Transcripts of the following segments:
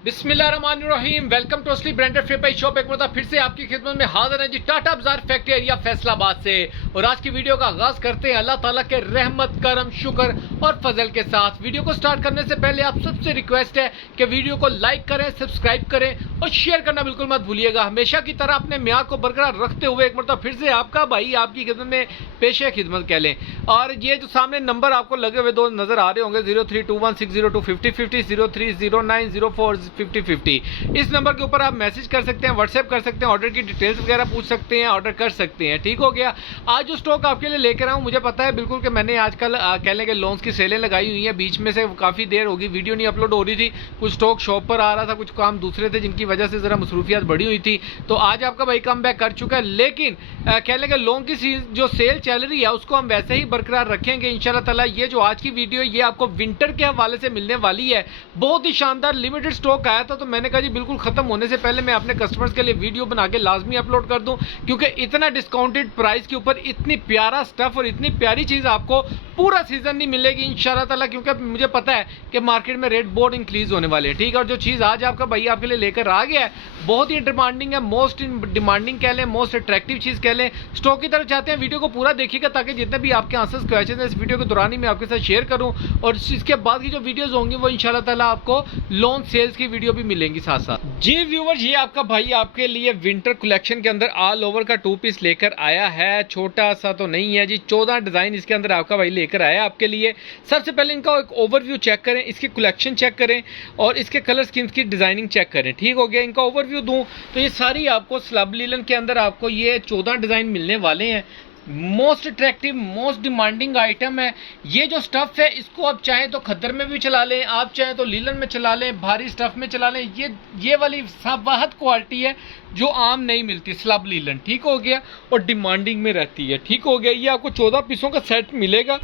बिस्मिल्लाहिर्रहमानिर्रहीम। Welcome to असली branded free shop. एक बार फिर से आपकी खिदमत में हाजिर है जी टाटा बाजार फैक्ट्री एरिया फैसलाबाद से। और आज की वीडियो का आगाज करते हैं अल्लाह ताला के रहमत करम शुक्र और फजल के साथ। वीडियो को स्टार्ट करने से पहले आप सबसे रिक्वेस्ट है कि वीडियो को लाइक करें, सब्सक्राइब करें और शेयर करना बिल्कुल मत भूलिएगा। हमेशा की तरह अपने म्यार को बरकरार रखते हुए एक बार फिर से आपका भाई आपकी खिदमत में पेशे खिदमत कह लें। और ये जो सामने नंबर आपको लगे हुए दो नजर आ रहे होंगे 0321602550 0309045050, इस नंबर के ऊपर आप मैसेज कर सकते हैं, व्हाट्सएप कर सकते हैं, ऑर्डर की डिटेल्स वगैरह पूछ सकते हैं, ऑर्डर कर सकते हैं। ठीक हो गया। आज जो स्टॉक आपके लिए लेकर आऊँ, मुझे पता है बिल्कुल कि मैंने आजकल कह लें कि लोन्स की सेलें लगाई हुई हैं, बीच में से काफ़ी देर होगी वीडियो नहीं अपलोड हो रही थी, कुछ स्टॉक शॉप पर आ रहा था, कुछ काम दूसरे थे जिनकी वजह से ज़रा मसरूफियात बढ़ी हुई थी। तो आज आपका भाई कम बैक कर चुका है, लेकिन कह लें कि लोन की जो सेल चल रही है उसको हम वैसे ही बरकरार रखेंगे इंशाल्लाह ताला। ये जो आज की वीडियो ये आपको विंटर के हवाले से मिलने वाली है। बहुत ही शानदार लिमिटेड स्टॉक आया था, तो मैंने कहा जी बिल्कुल खत्म होने से पहले मैं अपने कस्टमर्स के लिए वीडियो बना के लाजमी अपलोड कर दूं, क्योंकि इतना डिस्काउंटेड प्राइस के ऊपर इतनी प्यारा स्टफ और इतनी प्यारी चीज आपको पूरा सीजन नहीं मिलेगी इंशाल्लाह ताला, क्योंकि मुझे पता है कि मार्केट में रेट बहुत इंक्रीज होने वाले हैं। ठीक है। और जो चीज आज आपका भाई आपके लिए लेकर आ गया है बहुत ही डिमांडिंग है, मोस्ट डिमांडिंग कह लें, मोस्ट अट्रैक्टिव चीज कह लें। स्टॉक की तरफ चाहते हैं, वीडियो को पूरा देखिएगा ताकि जितने भी आपके आंसर्स क्वेश्चन है इस वीडियो के दौरान ही मैं आपके साथ शेयर करूं। और इसके बाद की जो वीडियोस होंगी वो इंशाल्लाह ताला आपको लोन सेल्स की वीडियो भी मिलेंगी साथ साथ। जी व्यूअर्स, ये आपका भाई आपके लिए विंटर कलेक्शन के अंदर ऑल ओवर का 2 पीस लेकर आया है। छोटा सा तो नहीं है जी, 14 डिजाइन इसके अंदर आपका भाई लेकर आया आपके लिए। सबसे पहले इनका एक ओवरव्यू चेक करें, इसकी कलेक्शन चेक करें और इसके कलर स्कीम्स की डिजाइनिंग चेक करें। ठीक हो गया। इनका ओवरव्यू दूं तो ये सारी आपको स्लब लीलन के अंदर आपको ये 14 डिजाइन मिलने वाले हैं। Most attractive most demanding item है। ये जो स्टफ है इसको आप चाहें तो खद्दर में भी चला लें, आप चाहें तो लीलन में चला लें, भारी स्टफ में चला लें। ये वाली वाहद क्वालिटी है जो आम नहीं मिलती, स्लब लीलन। ठीक हो गया। और डिमांडिंग में रहती है। ठीक हो गया। ये आपको 14 पीसों का सेट मिलेगा,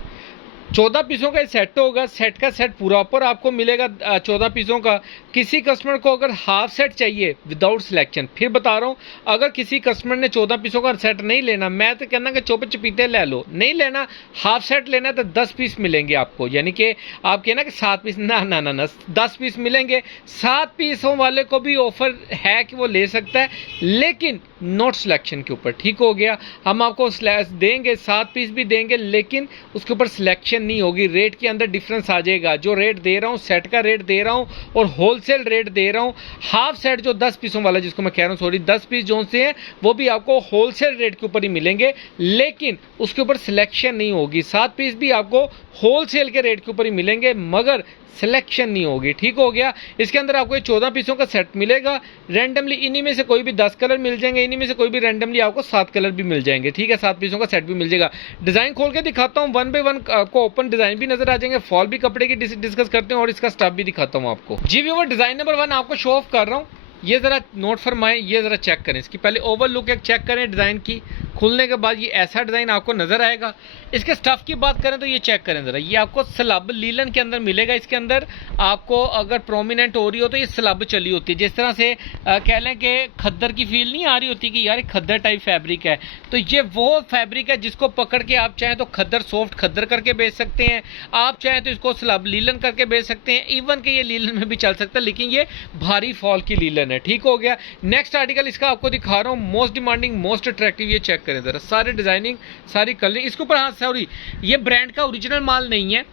14 पीसों का सेट होगा। सेट का सेट पूरा ऊपर आपको मिलेगा 14 पीसों का। किसी कस्टमर को अगर हाफ सेट चाहिए विदाउट सिलेक्शन, फिर बता रहा हूँ, अगर किसी कस्टमर ने 14 पीसों का सेट नहीं लेना, मैं तो कहना कि चौपे चपीते ले लो, नहीं लेना हाफ सेट लेना तो 10 पीस मिलेंगे आपको। यानी कि आप कहना कि 7 पीस, ना 10 पीस मिलेंगे। 7 पीसों वाले को भी ऑफर है कि वो ले सकता है, लेकिन नॉट सिलेक्शन के ऊपर। ठीक हो गया। हम आपको देंगे 7 पीस भी देंगे, लेकिन उसके ऊपर सिलेक्शन नहीं होगी। रेट के अंदर डिफरेंस आ जाएगा। जो रेट दे रहा हूँ सेट का रेट दे रहा हूँ और होलसेल रेट दे रहा हूँ। हाफ सेट जो 10 पीसों वाला जिसको मैं कह रहा हूँ, सॉरी 10 पीस जो से हैं वो भी आपको होलसेल रेट के ऊपर ही मिलेंगे, लेकिन उसके ऊपर सिलेक्शन नहीं होगी। 7 पीस भी आपको होलसेल के रेट के ऊपर ही मिलेंगे, मगर सिलेक्शन नहीं होगी। ठीक हो गया। इसके अंदर आपको 14 पीसों का सेट मिलेगा। रैंडमली इन्हीं में से कोई भी 10 कलर मिल जाएंगे, इन्हीं में से कोई भी रैंडमली आपको 7 कलर भी मिल जाएंगे। ठीक है। 7 पीसों का सेट भी मिल जाएगा। डिजाइन खोल के दिखाता हूँ, 1 बाय 1 आपको ओपन डिजाइन भी नजर आ जाएंगे। फॉल भी कपड़े की डिस्कस करते हैं और इसका स्टफ भी दिखाता हूँ आपको। जी व्यूअर, डिजाइन नंबर 1 आपको शो ऑफ कर रहा हूँ। ये जरा नोट फरमाएं, ये जरा चेक करें। इसकी पहले ओवर लुक एक चेक करें डिजाइन की। खुलने के बाद ये ऐसा डिजाइन आपको नजर आएगा। इसके स्टफ की बात करें तो ये चेक करें जरा, ये आपको स्लब लीलन के अंदर मिलेगा। इसके अंदर आपको अगर प्रोमिनेंट हो रही हो तो ये स्लब चली होती है, जिस तरह से कह लें कि खद्दर की फील नहीं आ रही होती कि यार खद्दर टाइप फैब्रिक है, तो ये वो फैब्रिक है जिसको पकड़ के आप चाहें तो खद्दर सॉफ्ट खद्दर करके बेच सकते हैं, आप चाहें तो इसको स्लब लीलन करके बेच सकते हैं। इवन के ये लीलन में भी चल सकता है, लेकिन ये भारी फॉल की लीलन है। ठीक हो गया। नेक्स्ट आर्टिकल इसका आपको दिखा रहा हूँ, मोस्ट डिमांडिंग मोस्ट अट्रैक्टिव। ये चेक करें जरा, सारे डिजाइनिंग सारी कलरिंग इसके ऊपर। हाँ सॉरी, ये ब्रांड का ओरिजिनल माल नहीं है,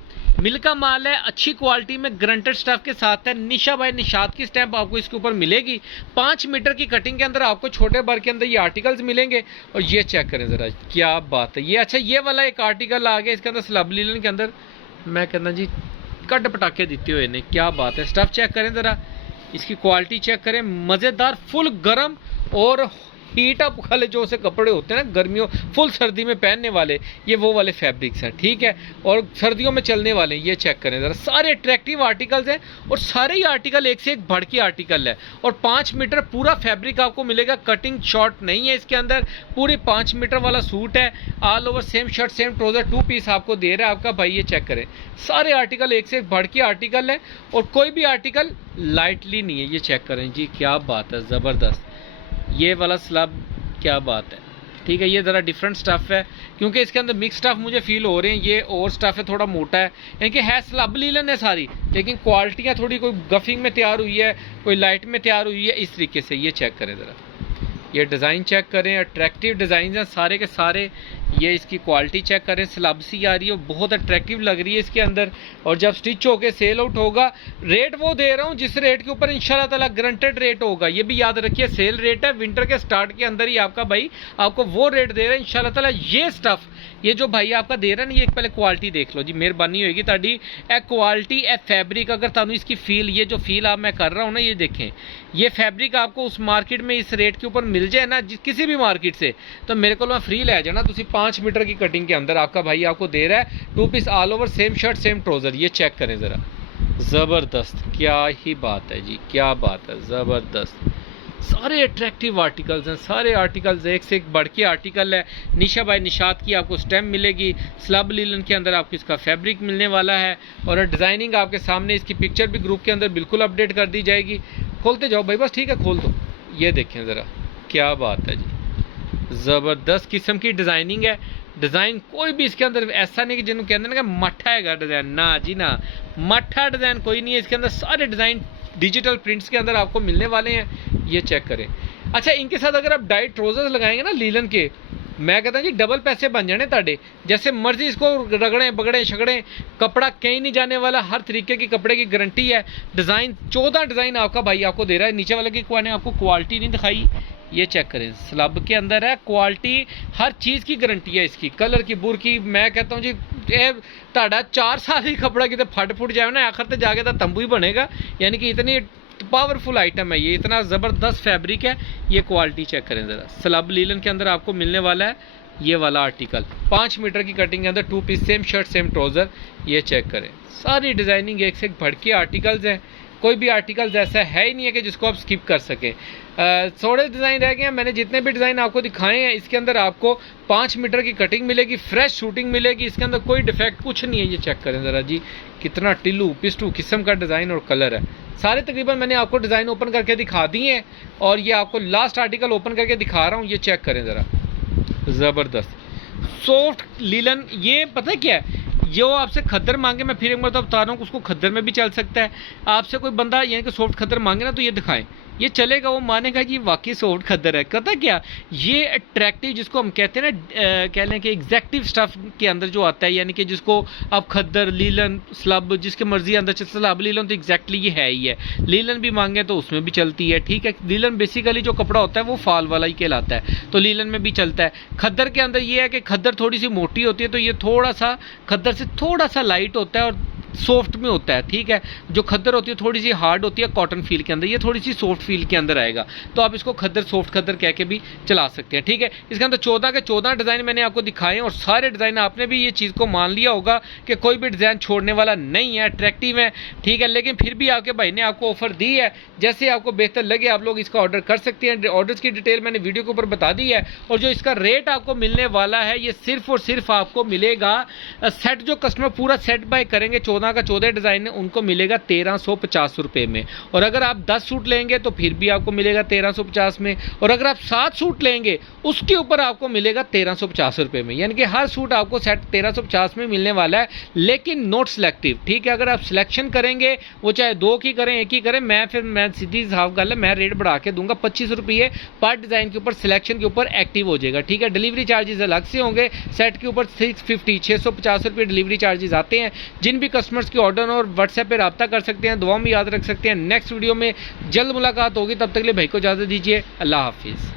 मिल का माल है, अच्छी क्वालिटी में ग्रंटेड स्टफ के साथ है। निशा बाय निशात की स्टैंप आपको इसके ऊपर मिलेगी। 5 मीटर की कटिंग के अंदर आपको छोटे बार के अंदर ये आर्टिकल्स मिलेंगे। और ये चेक करें जरा, क्या बात है। ये अच्छा, ये वाला एक आर्टिकल आ गया इसके अंदर स्लब लीलन के अंदर, मैं कहना जी कट पटाखे देते हुए नहीं, क्या बात है। स्टफ चेक करें जरा, इसकी क्वालिटी चेक करें, मजेदार फुल गर्म और हीट अप वाले जो से कपड़े होते हैं ना गर्मियों फुल सर्दी में पहनने वाले, ये वो वाले फैब्रिक्स हैं। ठीक है। और सर्दियों में चलने वाले। ये चेक करें जरा, सारे अट्रैक्टिव आर्टिकल्स हैं और सारे ही आर्टिकल एक से एक बढ़ के आर्टिकल है। और 5 मीटर पूरा फैब्रिक आपको मिलेगा, कटिंग शॉर्ट नहीं है इसके अंदर, पूरी 5 मीटर वाला सूट है। All over same shirt same trouser 2 piece आपको दे रहा है आपका भाई। ये चेक करें, सारे आर्टिकल एक से एक बढ़ के आर्टिकल है और कोई भी आर्टिकल लाइटली नहीं है। ये चेक करें जी, क्या बात है, जबरदस्त। ये वाला स्लब क्या बात है, ठीक है, ये ज़रा डिफरेंट स्टफ़ है क्योंकि इसके अंदर मिक्स स्टफ़ मुझे फील हो रहे हैं। ये और स्टफ़ है, थोड़ा मोटा है, यानी कि है स्लब लीलन है सारी, लेकिन क्वालिटियाँ थोड़ी कोई गफिंग में तैयार हुई है, कोई लाइट में तैयार हुई है, इस तरीके से। ये चेक करें ज़रा, ये डिज़ाइन चेक करें, अट्रैक्टिव डिज़ाइन हैं सारे के सारे। ये इसकी क्वालिटी चेक करें, स्लब सी आ रही है, बहुत अट्रैक्टिव लग रही है इसके अंदर। और जब स्टिच होके सेल आउट होगा, रेट वो दे रहा हूँ जिस रेट के ऊपर इंशाल्लाह ताला गारंटेड रेट होगा। ये भी याद रखिए, सेल रेट है, विंटर के स्टार्ट के अंदर ही आपका भाई आपको वो रेट दे रहा है इंशाल्लाह ताला। ये स्टफ़ ये जो भाई आपका दे रहा है ना, ये एक पहले क्वालिटी देख लो जी, मेहरबानी होगी ताड़ी। ए क्वालिटी ए फैब्रिक, अगर तुहानू इसकी फील, ये जो फील आप मैं कर रहा हूँ ना, ये देखें, ये फैब्रिक आपको उस मार्केट में इस रेट के ऊपर मिल जाए ना, किसी भी मार्केट से, तो मेरे को फ्री ले जाना। तुम 5 मीटर की कटिंग के अंदर आपका भाई आपको दे रहा है 2 piece all over, same shirt same trouser. ये चेक करें ज़रा, ज़बरदस्त, क्या ही बात है जी, क्या बात है, ज़बरदस्त। सारे अट्रैक्टिव आर्टिकल्स हैं, सारे आर्टिकल्स एक से एक बढ़ के आर्टिकल है। निशा बाय निशात की आपको स्टेम मिलेगी, स्लब लीलन के अंदर आपको इसका फैब्रिक मिलने वाला है, और डिज़ाइनिंग आपके सामने, इसकी पिक्चर भी ग्रुप के अंदर बिल्कुल अपडेट कर दी जाएगी। खोलते जाओ भाई, बस ठीक है, खोल दो। ये देखें ज़रा, क्या बात है जी, ज़बरदस्त किस्म की डिज़ाइनिंग है। डिज़ाइन कोई भी इसके अंदर ऐसा नहीं कि जिन्होंने कहते हैं ना मट्ठा है डिज़ाइन, ना जी ना, मट्ठा डिज़ाइन कोई नहीं है इसके अंदर। सारे डिज़ाइन डिजिटल प्रिंट्स के अंदर आपको मिलने वाले हैं। ये चेक करें। अच्छा, इनके साथ अगर आप डाइट ट्राउजर्स लगाएंगे ना लीलन के, मैं कहता हूँ जी डबल पैसे बन जाने ताड़े। जैसे मर्जी इसको रगड़ें बगड़ें शगड़ें, कपड़ा कहीं नहीं जाने वाला, हर तरीके की कपड़े की गारंटी है। डिज़ाइन 14 डिज़ाइन आपका भाई आपको दे रहा है। नीचे वाले की ने आपको क्वालिटी नहीं दिखाई, ये चेक करें, स्लब के अंदर है, क्वालिटी हर चीज़ की गारंटी है इसकी, कलर की, बुर की। मैं कहता हूँ जी ताड़ा 4 साल ही कपड़ा कितने फट फुट जाए ना, आखिर तक जाके तो तंबू ही बनेगा। यानी कि इतनी पावरफुल आइटम है ये, इतना ज़बरदस्त फैब्रिक है। ये क्वालिटी चेक करें ज़रा, स्लब लीलन के अंदर आपको मिलने वाला है ये वाला आर्टिकल। 5 मीटर की कटिंग के अंदर 2 piece, same shirt same trouser. ये चेक करें, सारी डिज़ाइनिंग एक से एक बढ़ के आर्टिकल्स हैं। कोई भी आर्टिकल्स ऐसा है ही नहीं है कि जिसको आप स्किप कर सकें। थोड़े डिज़ाइन रह गए हैं, मैंने जितने भी डिज़ाइन आपको दिखाए हैं, इसके अंदर आपको 5 मीटर की कटिंग मिलेगी, फ्रेश शूटिंग मिलेगी, इसके अंदर कोई डिफेक्ट कुछ नहीं है। ये चेक करें ज़रा जी, कितना टिल्लू पिस्टू किस्म का डिज़ाइन और कलर है। सारे तकरीबन मैंने आपको डिज़ाइन ओपन करके दिखा दिए हैं, और ये आपको लास्ट आर्टिकल ओपन करके दिखा रहा हूँ। ये चेक करें ज़रा, ज़बरदस्त सॉफ्ट लीलन। ये पता है क्या है, जो आपसे खद्दर मांगे, मैं फिर एक बार तो बता रहा हूँ, उसको खद्दर में भी चल सकता है। आपसे कोई बंदा यानी कि सॉफ्ट खद्दर मांगे ना, तो ये दिखाएं, ये चलेगा, वो मानेगा कि वाकई सॉफ्ट खद्दर है। कहता क्या, ये अट्रैक्टिव जिसको हम कहते हैं ना, कह लें कि एग्जैक्टिव स्टफ के अंदर जो आता है, यानी कि जिसको आप खद्दर, लीलन, स्लब, जिसके मर्जी अंदर स्लब लीलन, तो एग्जैक्टली ये है ही है। लीलन भी मांगे तो उसमें भी चलती है, ठीक है। लीलन बेसिकली जो कपड़ा होता है वो फाल वाला ही कहलाता है, तो लीलन में भी चलता है। खद्दर के अंदर ये है कि खद्दर थोड़ी सी मोटी होती है, तो ये थोड़ा सा खद्दर से थोड़ा सा लाइट होता है और सॉफ्ट में होता है, ठीक है। जो खद्दर होती है थोड़ी सी हार्ड होती है कॉटन फील के अंदर, ये थोड़ी सी सॉफ्ट फील के अंदर आएगा, तो आप इसको खद्दर, सॉफ्ट खद्दर कह के भी चला सकते हैं, ठीक है। इसके अंदर 14 के 14 डिज़ाइन मैंने आपको दिखाए, और सारे डिज़ाइन आपने भी ये चीज़ को मान लिया होगा कि कोई भी डिज़ाइन छोड़ने वाला नहीं है, अट्रैक्टिव है, ठीक है। लेकिन फिर भी आपके भाई ने आपको ऑफर दी है, जैसे आपको बेहतर लगे आप लोग इसका ऑर्डर कर सकते हैं। ऑर्डर्स की डिटेल मैंने वीडियो के ऊपर बता दी है, और जो इसका रेट आपको मिलने वाला है, ये सिर्फ और सिर्फ आपको मिलेगा सेट, जो कस्टमर पूरा सेट बाय करेंगे 14 का 14 डिज़ाइन, उनको मिलेगा 1350 रुपए में। और अगर आप 10 सूट लेंगे तो फिर भी आपको मिलेगा 1350 में, और अगर आप 7 सूट लेंगे उसके ऊपर आपको मिलेगा 1350 रुपए में। यानी कि हर सूट आपको सेट 1350 में मिलने वाला है, लेकिन नॉट सिलेक्टिव, ठीक है। अगर आप सिलेक्शन करेंगे, वो चाहे 2 की करें, 1 ही करें, मैं सीधी साफ गल है, मैं रेट बढ़ा के दूंगा 25 रुपये पर डिज़ाइन के ऊपर, सिलेक्शन के ऊपर एक्टिव हो जाएगा, ठीक है। डिलीवरी चार्जेस अलग से होंगे, सेट के ऊपर 650 रुपये डिलीवरी चार्जेस आते हैं। जिन भी कस्टमर्स के ऑर्डर और व्हाट्सएप पे रब्ता कर सकते हैं, दुआ में याद रख सकते हैं। नेक्स्ट वीडियो में जल्द मुलाकात होगी, तब तक के लिए भाई को इजाज़त दीजिए। अल्लाह हाफिज़।